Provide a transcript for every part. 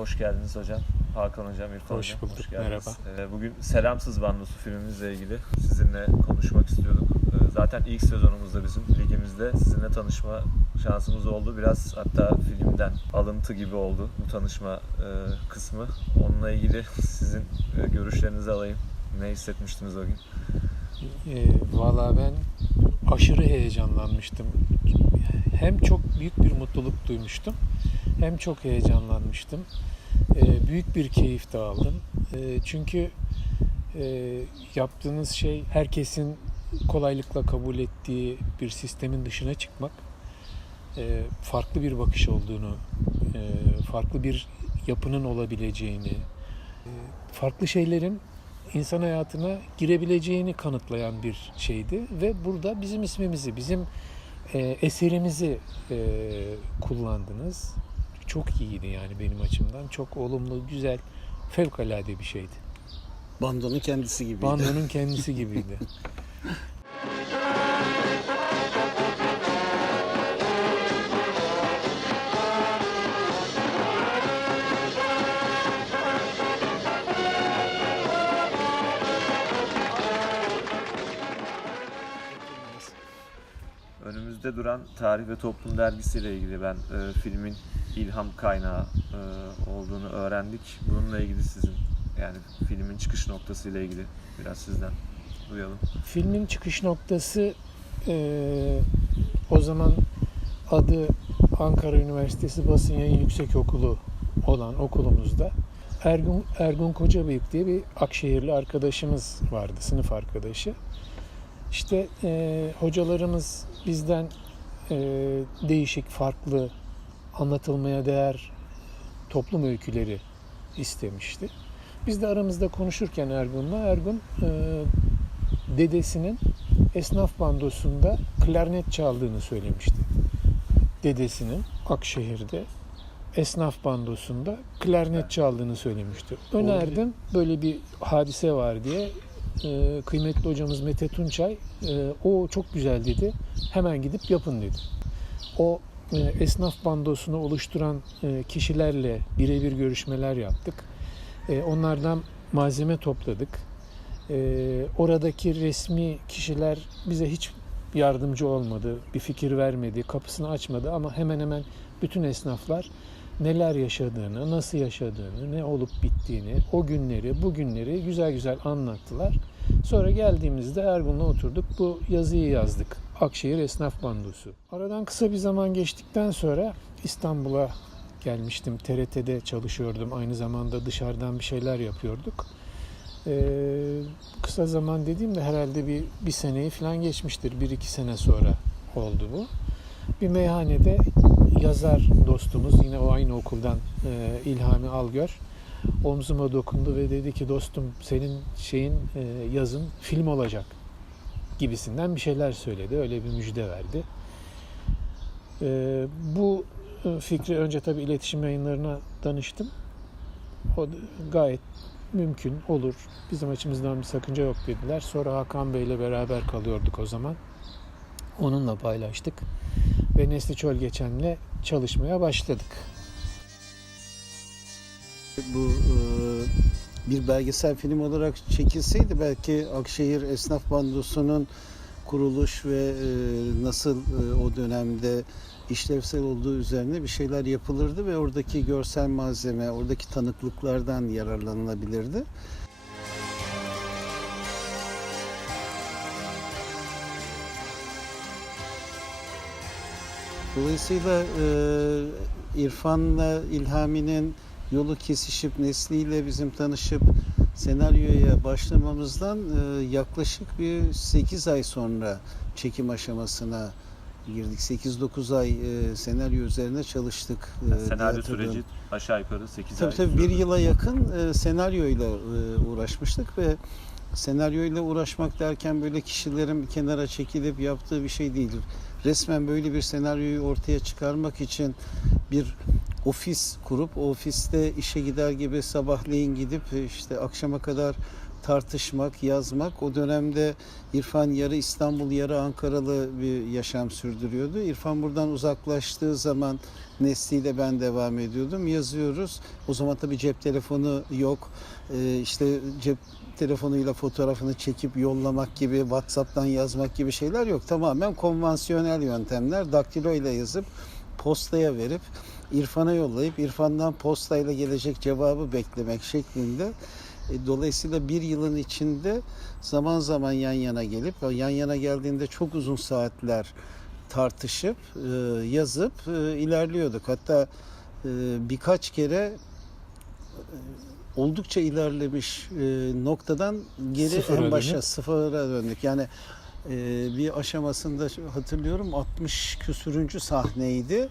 Hoş geldiniz hocam. Hakan hocam, İrfan Hoş hocam. bulduk, Hoş geldiniz. merhaba. Bugün Selamsız Bandosu filmimizle ilgili sizinle konuşmak istiyorduk. Zaten ilk sezonumuzda bizim ligimizde sizinle tanışma şansımız oldu. Biraz hatta filmden alıntı gibi oldu bu tanışma kısmı. Onunla ilgili sizin görüşlerinizi alayım. Ne hissetmiştiniz o gün? Valla ben aşırı heyecanlanmıştım. Hem çok büyük bir mutluluk duymuştum, hem çok heyecanlanmıştım. Büyük bir keyif de aldım. Çünkü yaptığınız şey herkesin kolaylıkla kabul ettiği bir sistemin dışına çıkmak, farklı bir bakış olduğunu, farklı bir yapının olabileceğini, farklı şeylerin insan hayatına girebileceğini kanıtlayan bir şeydi ve burada bizim ismimizi, bizim eserimizi kullandınız. Çok iyiydi yani benim açımdan. Çok olumlu, güzel, fevkalade bir şeydi. Bandonun kendisi gibiydi. Bandonun kendisi gibiydi. Önümüzde duran Tarih ve Toplum dergisiyle ilgili ben filmin ilham kaynağı olduğunu öğrendik. Bununla ilgili sizin, yani filmin çıkış noktasıyla ilgili biraz sizden duyalım. Filmin çıkış noktası o zaman adı Ankara Üniversitesi Basın Yayın Yüksekokulu olan okulumuzda Ergun Kocabıyık diye bir Akşehirli arkadaşımız vardı, sınıf arkadaşı. İşte hocalarımız bizden değişik, farklı, anlatılmaya değer toplum öyküleri istemişti. Biz de aramızda konuşurken Ergun dedesinin esnaf bandosunda klarnet çaldığını söylemişti. Dedesinin Akşehir'de esnaf bandosunda klarnet çaldığını söylemişti. Önerdim, böyle bir hadise var diye. Kıymetli hocamız Mete Tunçay, o çok güzel dedi, hemen gidip yapın dedi. O esnaf bandosunu oluşturan kişilerle birebir görüşmeler yaptık. Onlardan malzeme topladık. Oradaki resmi kişiler bize hiç yardımcı olmadı, bir fikir vermedi, kapısını açmadı ama hemen hemen bütün esnaflar neler yaşadığını, nasıl yaşadığını, ne olup bittiğini, o günleri, bu günleri güzel güzel anlattılar. Sonra geldiğimizde Ergun'la oturduk, bu yazıyı yazdık. Akşehir Esnaf Bandosu. Aradan kısa bir zaman geçtikten sonra İstanbul'a gelmiştim. TRT'de çalışıyordum. Aynı zamanda dışarıdan bir şeyler yapıyorduk. Kısa zaman dediğimde herhalde bir seneyi falan geçmiştir. 1-2 sene sonra oldu bu. Bir meyhanede yazar dostumuz, yine o aynı okuldan İlhami Algör, omzuma dokundu ve dedi ki dostum senin yazın film olacak gibisinden bir şeyler söyledi. Öyle bir müjde verdi. Bu fikri önce tabii iletişim yayınlarına danıştım. O gayet mümkün, olur, bizim açımızdan bir sakınca yok dediler. Sonra Hakan Bey'le beraber kalıyorduk o zaman. Onunla paylaştık ve Nesli Çölgeçen'le çalışmaya başladık. Bu bir belgesel film olarak çekilseydi belki Akşehir Esnaf Bandosu'nun kuruluş ve nasıl o dönemde işlevsel olduğu üzerine bir şeyler yapılırdı ve oradaki görsel malzeme, oradaki tanıklıklardan yararlanılabilirdi. Dolayısıyla İrfan'la İlhami'nin yolu kesişip Nesli'yle bizim tanışıp senaryoya başlamamızdan yaklaşık bir 8 ay sonra çekim aşamasına girdik. 8-9 ay senaryo üzerine çalıştık. Senaryo süreci aşağı yukarı 8 ay. Tabii bir yıla yakın senaryoyla uğraşmıştık ve senaryoyla uğraşmak derken böyle kişilerin bir kenara çekilip yaptığı bir şey değildir. Resmen böyle bir senaryoyu ortaya çıkarmak için bir ofis kurup o ofiste işe gider gibi sabahleyin gidip işte akşama kadar tartışmak, yazmak. O dönemde İrfan yarı İstanbul, yarı Ankaralı bir yaşam sürdürüyordu. İrfan buradan uzaklaştığı zaman Nesli ile ben devam ediyordum. Yazıyoruz. O zaman tabii cep telefonu yok. İşte cep telefonuyla fotoğrafını çekip yollamak gibi, WhatsApp'tan yazmak gibi şeyler yok. Tamamen konvansiyonel yöntemler. Daktilo ile yazıp postaya verip İrfan'a yollayıp İrfan'dan postayla gelecek cevabı beklemek şeklinde. Dolayısıyla bir yılın içinde zaman zaman yan yana gelip, yan yana geldiğinde çok uzun saatler tartışıp, yazıp ilerliyorduk. Hatta birkaç kere oldukça ilerlemiş noktadan geri en başa sıfıra döndük. Yani bir aşamasında hatırlıyorum 60 küsürüncü sahneydi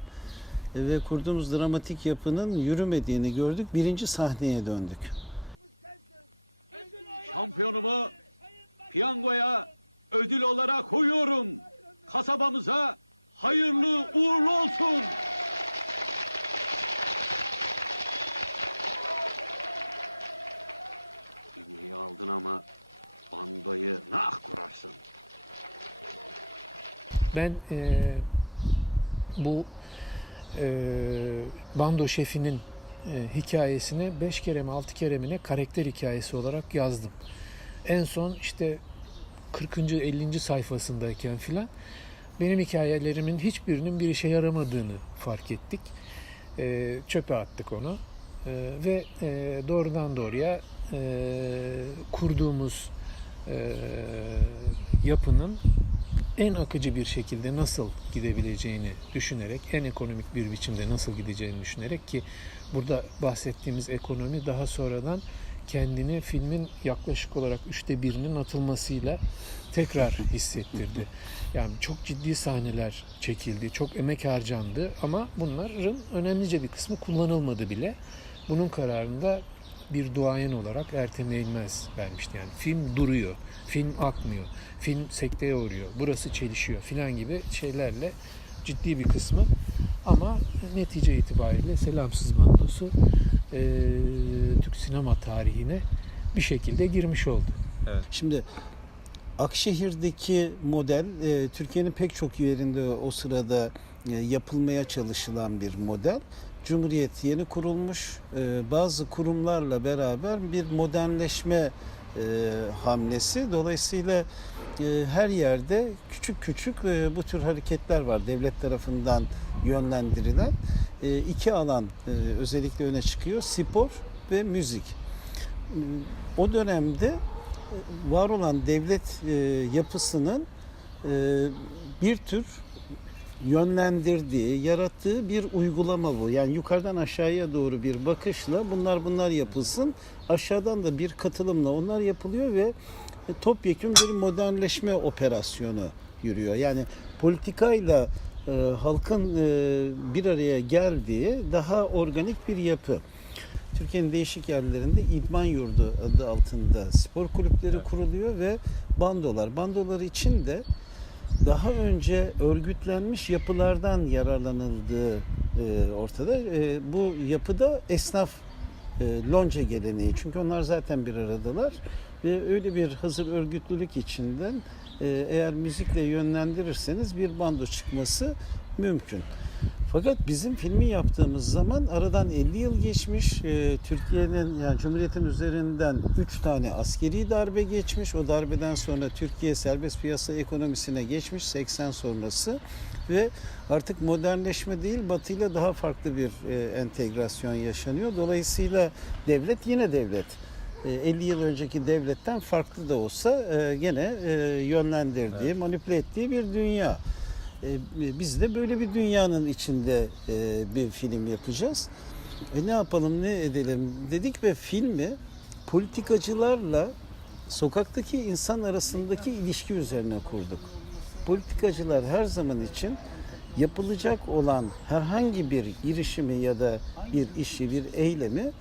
ve kurduğumuz dramatik yapının yürümediğini gördük. Birinci sahneye döndük. Şampiyonumu piyangoya ödül olarak koyuyorum. Kasabamıza hayırlı uğurlu olsun. Ben bu bando şefinin hikayesini 5 kere mi 6 kere mi ne karakter hikayesi olarak yazdım. En son işte 40. 50. sayfasındayken filan benim hikayelerimin hiçbirinin bir işe yaramadığını fark ettik. Çöpe attık onu. Ve doğrudan doğruya kurduğumuz yapının en akıcı bir şekilde nasıl gidebileceğini düşünerek, en ekonomik bir biçimde nasıl gideceğini düşünerek, ki burada bahsettiğimiz ekonomi daha sonradan kendini filmin yaklaşık olarak 1/3'ünün atılmasıyla tekrar hissettirdi. Yani çok ciddi sahneler çekildi, çok emek harcandı ama bunların önemlice bir kısmı kullanılmadı bile. Bunun kararını da bir duayen olarak Ertem Eğilmez vermişti. Yani film duruyor, film akmıyor, film sekteye uğruyor, burası çelişiyor filan gibi şeylerle ciddi bir kısmı, ama netice itibariyle Selamsız Bandosu Türk sinema tarihine bir şekilde girmiş oldu. Evet. Şimdi Akşehir'deki model Türkiye'nin pek çok yerinde o sırada yapılmaya çalışılan bir model. Cumhuriyet yeni kurulmuş, bazı kurumlarla beraber bir modernleşme hamlesi. Dolayısıyla her yerde küçük küçük bu tür hareketler var. Devlet tarafından yönlendirilen iki alan özellikle öne çıkıyor: spor ve müzik. O dönemde var olan devlet yapısının bir tür yönlendirdiği, yarattığı bir uygulama bu. Yani yukarıdan aşağıya doğru bir bakışla bunlar yapılsın, aşağıdan da bir katılımla onlar yapılıyor ve topyekün bir modernleşme operasyonu yürüyor. Yani politikayla halkın bir araya geldiği daha organik bir yapı. Türkiye'nin değişik yerlerinde İdman Yurdu adı altında spor kulüpleri kuruluyor ve bandolar için de daha önce örgütlenmiş yapılardan yararlanıldığı ortada. Bu yapıda esnaf lonca geleneği. Çünkü onlar zaten bir aradalar ve öyle bir hazır örgütlülük içinden eğer müzikle yönlendirirseniz bir bando çıkması mümkün. Fakat bizim filmi yaptığımız zaman aradan 50 yıl geçmiş. Türkiye'nin, yani Cumhuriyet'in üzerinden 3 tane askeri darbe geçmiş. O darbeden sonra Türkiye serbest piyasa ekonomisine geçmiş 80 sonrası ve artık modernleşme değil, Batı'yla daha farklı bir entegrasyon yaşanıyor. Dolayısıyla devlet yine devlet. 50 yıl önceki devletten farklı da olsa gene yönlendirdiği, manipüle ettiği bir dünya. Biz de böyle bir dünyanın içinde bir film yapacağız. Ne yapalım, ne edelim dedik ve filmi politikacılarla sokaktaki insan arasındaki ilişki üzerine kurduk. Politikacılar her zaman için yapılacak olan herhangi bir girişimi ya da bir işi, bir eylemi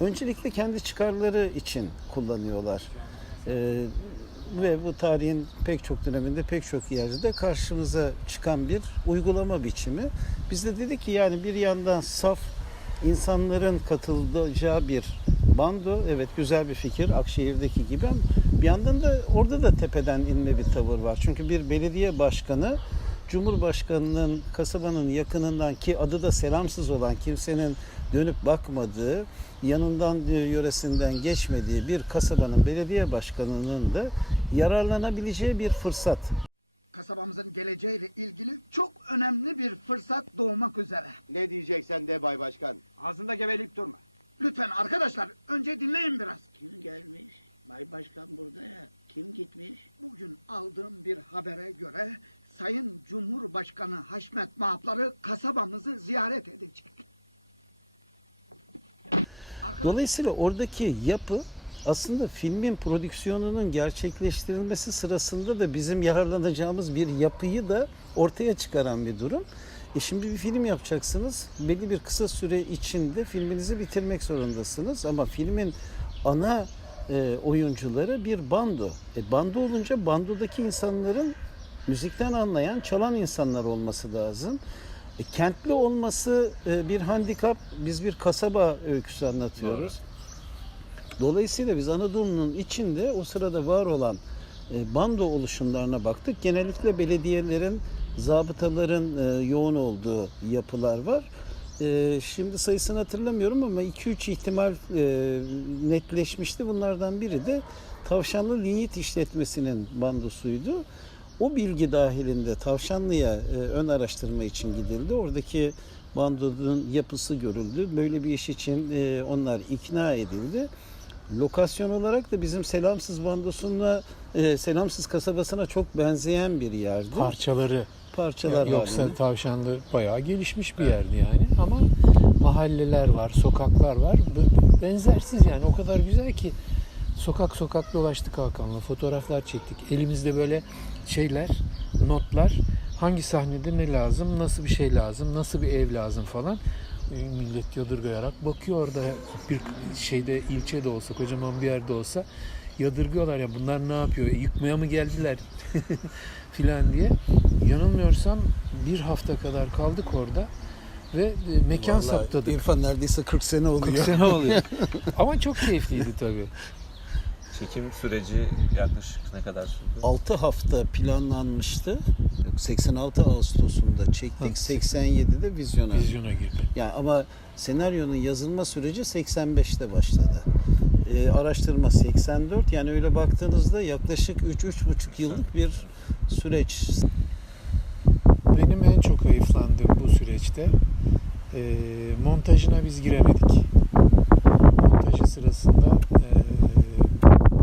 öncelikle kendi çıkarları için kullanıyorlar. Ve bu tarihin pek çok döneminde pek çok yerde karşımıza çıkan bir uygulama biçimi. Biz de dedik ki yani bir yandan saf insanların katılacağı bir bando. Evet, güzel bir fikir Akşehir'deki gibi ama bir yandan da orada da tepeden inme bir tavır var. Çünkü bir belediye başkanı Cumhurbaşkanı'nın kasabanın yakınından, ki adı da selamsız olan, kimsenin dönüp bakmadığı, yanından yöresinden geçmediği bir kasabanın belediye başkanının da yararlanabileceği bir fırsat. Kasabamızın geleceğiyle ilgili çok önemli bir fırsat doğmak üzere. Ne diyeceksen de Bay Başkan. Ağzında gevelik dur. Lütfen arkadaşlar önce dinleyin biraz. Kim gelmeli? Bay Başkan buraya. Kim gitmeli? Bugün aldığım bir habere göre Sayın Cumhurbaşkanı Haşmet Mahtar'ı kasabamızı ziyaret edecek. Dolayısıyla oradaki yapı aslında filmin prodüksiyonunun gerçekleştirilmesi sırasında da bizim yararlanacağımız bir yapıyı da ortaya çıkaran bir durum. Şimdi bir film yapacaksınız. Belli bir kısa süre içinde filminizi bitirmek zorundasınız. Ama filmin ana oyuncuları bir bando. Bando olunca bandodaki insanların müzikten anlayan, çalan insanlar olması lazım. Kentli olması bir handikap. Biz bir kasaba öyküsü anlatıyoruz. Dolayısıyla biz Anadolu'nun içinde o sırada var olan bando oluşumlarına baktık. Genellikle belediyelerin, zabıtaların yoğun olduğu yapılar var. Şimdi sayısını hatırlamıyorum ama 2-3 ihtimal netleşmişti. Bunlardan biri de Tavşanlı Linyit İşletmesi'nin bandosuydu. O bilgi dahilinde Tavşanlı'ya ön araştırma için gidildi. Oradaki bandonun yapısı görüldü. Böyle bir iş için onlar ikna edildi. Lokasyon olarak da bizim Selamsız bandosuna, Selamsız kasabasına çok benzeyen bir yerdi. Parçalar Yoksa halinde. Tavşanlı bayağı gelişmiş bir yerdi yani. Ama mahalleler var, sokaklar var. Benzersiz yani. O kadar güzel ki sokak sokak dolaştık Hakan'la. Fotoğraflar çektik. Elimizde böyle şeyler, notlar. Hangi sahnede ne lazım, nasıl bir şey lazım, nasıl bir ev lazım falan. Millet yadırgayarak bakıyor orada, bir şeyde, ilçede olsa, kocaman bir yerde olsa yadırgıyorlar ya, bunlar ne yapıyor, yıkmaya mı geldiler filan diye. Yanılmıyorsam bir hafta kadar kaldık orada ve mekan Vallahi saptadık. İrfan neredeyse 40 sene oluyor. 40 sene oluyor. Ama çok keyifliydi tabii. Çekim süreci yaklaşık ne kadar sürdü? 6 hafta planlanmıştı. 86 Ağustos'unda çektik. 87'de vizyona. Vizyona girdi. Yani ama senaryonun yazılma süreci 85'te başladı. Araştırma 84. Yani öyle baktığınızda yaklaşık 3-3,5 yıllık bir süreç. Benim en çok hayıflandığım bu süreçte montajına biz giremedik. Montajı sırasında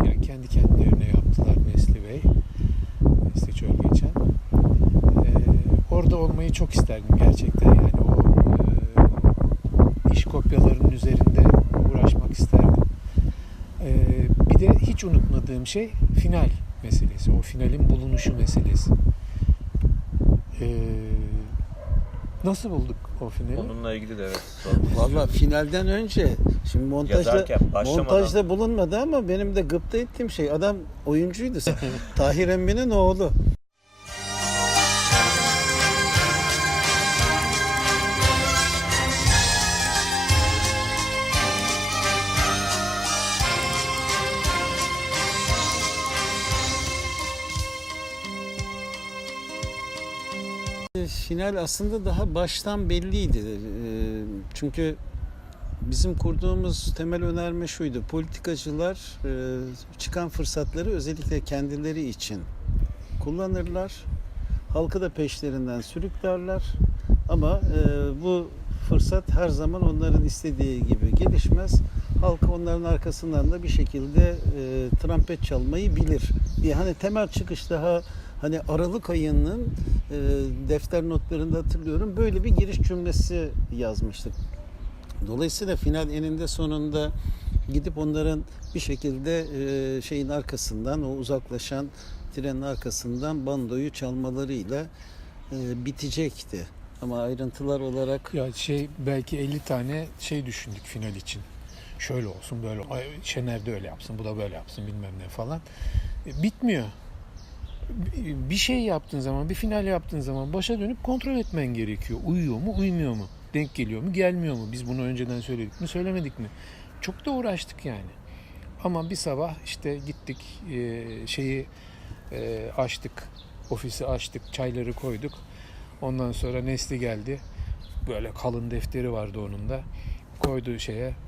yani kendi kendilerine yaptılar Nesli Bey, Nesli Çölgeçen. Orada olmayı çok isterdim gerçekten, yani o iş kopyalarının üzerinde uğraşmak isterdim. Bir de hiç unutmadığım şey final meselesi, o finalin bulunuşu meselesi. Nasıl bulduk o finali? Onunla ilgili de evet. sormak Valla istiyorum. finalden önce şimdi Yazarken, başlamadan. montajda bulunmadı ama benim de gıpta ettiğim şey, adam oyuncuydu. Tahir Emmi'nin oğlu. Final aslında daha baştan belliydi. Çünkü bizim kurduğumuz temel önerme şuydu: politikacılar çıkan fırsatları özellikle kendileri için kullanırlar. Halkı da peşlerinden sürüklerler. Ama bu fırsat her zaman onların istediği gibi gelişmez. Halk onların arkasından da bir şekilde trompet çalmayı bilir diye, hani temel çıkış daha hani Aralık ayının defter notlarında hatırlıyorum, böyle bir giriş cümlesi yazmıştık. Dolayısıyla final eninde sonunda gidip onların bir şekilde şeyin arkasından, o uzaklaşan trenin arkasından bandoyu çalmalarıyla bitecekti. Ama ayrıntılar olarak Ya belki 50 tane şey düşündük final için. Şöyle olsun, böyle Şener de öyle yapsın, bu da böyle yapsın, bilmem ne falan. Bitmiyor. Bir şey yaptığın zaman, bir final yaptığın zaman başa dönüp kontrol etmen gerekiyor. Uyuyor mu, uymuyor mu? denk geliyor mu gelmiyor mu? Biz bunu önceden söyledik mi söylemedik mi? Çok da uğraştık yani. Ama bir sabah işte gittik açtık. Ofisi açtık. Çayları koyduk. Ondan sonra Nesli geldi. Böyle kalın defteri vardı onun da. Koyduğu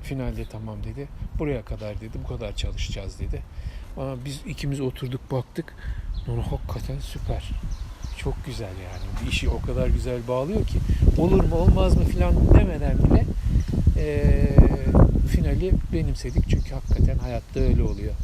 finalde tamam dedi. Buraya kadar dedi. Bu kadar çalışacağız dedi. Ama biz ikimiz oturduk baktık. Onu hakikaten süper. Çok güzel yani. Bir işi o kadar güzel bağlıyor ki olur mu olmaz mı filan demeden bile finali benimsedik. Çünkü hakikaten hayatta öyle oluyor.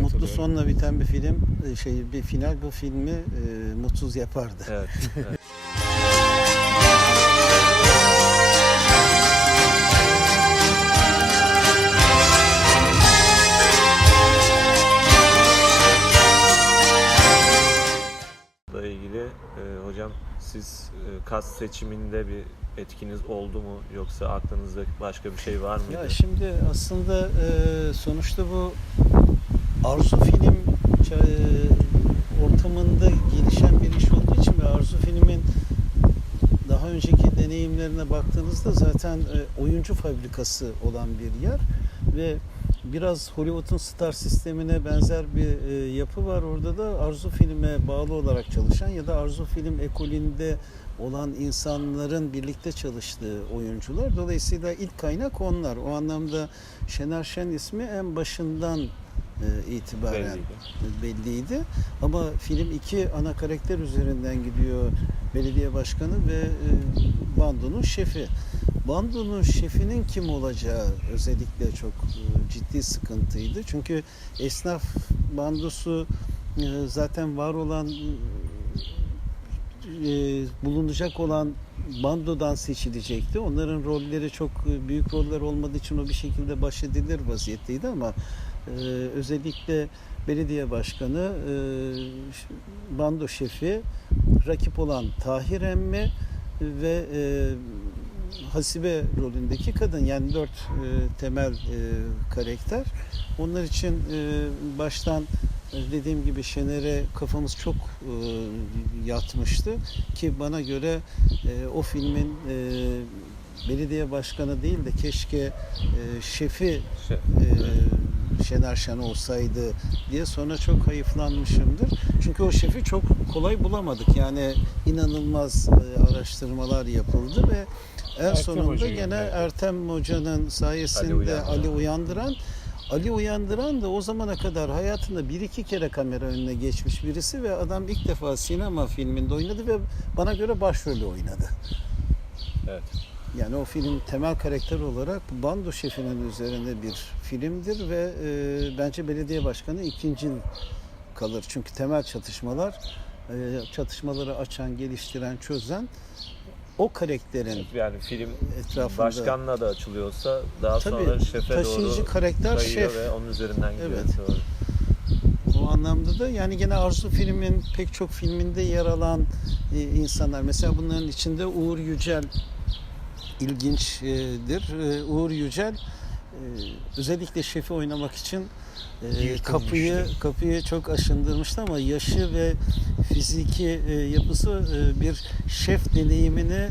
Mutlu sonla biten bir film, bir final bu filmi mutsuz yapardı. Evet. Evet. Bununla ilgili hocam siz kas seçiminde bir etkiniz oldu mu, yoksa aklınızda başka bir şey var mıydı? Ya şimdi aslında sonuçta bu Arzu film ortamında gelişen bir iş olduğu için ve Arzu filmin daha önceki deneyimlerine baktığınızda zaten oyuncu fabrikası olan bir yer ve biraz Hollywood'un star sistemine benzer bir yapı var. Orada da Arzu filme bağlı olarak çalışan ya da Arzu film ekolünde olan insanların birlikte çalıştığı oyuncular. Dolayısıyla ilk kaynak onlar. O anlamda Şener Şen ismi en başından itibaren belliydi. Ama film iki ana karakter üzerinden gidiyor. Belediye başkanı ve bandonun şefi. Bandonun şefinin kim olacağı özellikle çok ciddi sıkıntıydı. Çünkü esnaf bandosu zaten var olan bulunacak olan bandodan seçilecekti. Onların rolleri çok büyük roller olmadığı için o bir şekilde baş edilir vaziyetteydi ama özellikle belediye başkanı, bando şefi, rakip olan Tahir Emmi ve Hasibe rolündeki kadın, yani 4 temel karakter. Onlar için baştan dediğim gibi Şener'e kafamız çok yatmıştı ki bana göre o filmin belediye başkanı değil de keşke şefi Şener Şen olsaydı diye sonra çok hayıflanmışımdır. Çünkü o şefi çok kolay bulamadık. Yani inanılmaz araştırmalar yapıldı ve en sonunda gene Ertem Hoca'nın sayesinde Ali Uyandıran da o zamana kadar hayatında bir iki kere kamera önüne geçmiş birisi ve adam ilk defa sinema filminde oynadı ve bana göre başrolü oynadı. Evet. Yani o film temel karakter olarak bando şefinin üzerinde bir filmdir ve bence belediye başkanı ikinci kalır. Çünkü temel çatışmaları açan, geliştiren, çözen o karakterin yani film etrafında. Başkanla da açılıyorsa daha Tabii, sonra şefe taşıyıcı doğru karakter şef ve onun üzerinden gidiyor. Evet. Doğru. O anlamda da yani gene Arzu filmin pek çok filminde yer alan insanlar. Mesela bunların içinde Uğur Yücel ilginçtir. Uğur Yücel özellikle şefi oynamak için kapıyı çok aşındırmıştı ama yaşı ve fiziki yapısı bir şef deneyimini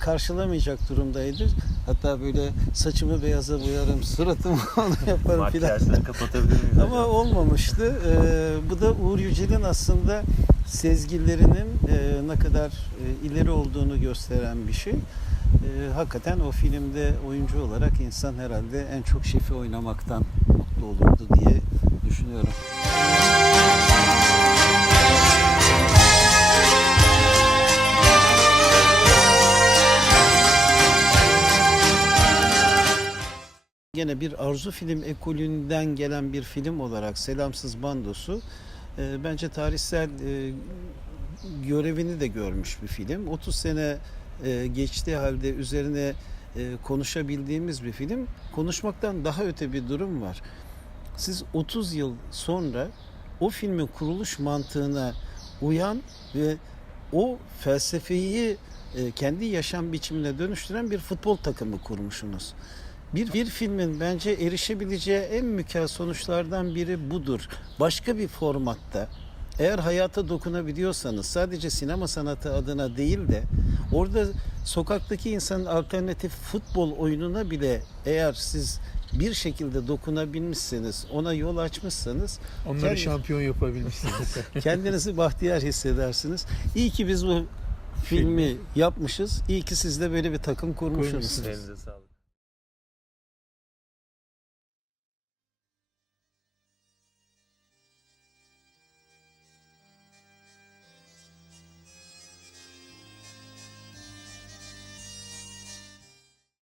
karşılamayacak durumdaydı. Hatta böyle saçımı beyaza boyarım, suratımı onu yaparım filan. Makyajla kapatabilir miyiz? Ama olmamıştı. Bu da Uğur Yücel'in aslında sezgilerinin ne kadar ileri olduğunu gösteren bir şey. Hakikaten o filmde oyuncu olarak insan herhalde en çok şefi oynamaktan mutlu olurdu diye düşünüyorum. gene bir Arzu Film ekolünden gelen bir film olarak Selamsız Bandosu bence tarihsel görevini de görmüş bir film. 30 sene geçtiği halde üzerine konuşabildiğimiz bir film. Konuşmaktan daha öte bir durum var. Siz 30 yıl sonra o filmin kuruluş mantığına uyan ve o felsefeyi kendi yaşam biçimine dönüştüren bir futbol takımı kurmuşsunuz. Bir filmin bence erişebileceği en mükemmel sonuçlardan biri budur. Başka bir formatta eğer hayata dokunabiliyorsanız sadece sinema sanatı adına değil de orada sokaktaki insanın alternatif futbol oyununa bile eğer siz bir şekilde dokunabilmişseniz, ona yol açmışsanız Onları şampiyon yapabilmişsiniz. kendinizi bahtiyar hissedersiniz. İyi ki biz bu filmi yapmışız. İyi ki siz de böyle bir takım kurmuşsunuz. Kurmuşsunuz. Elinize sağlık.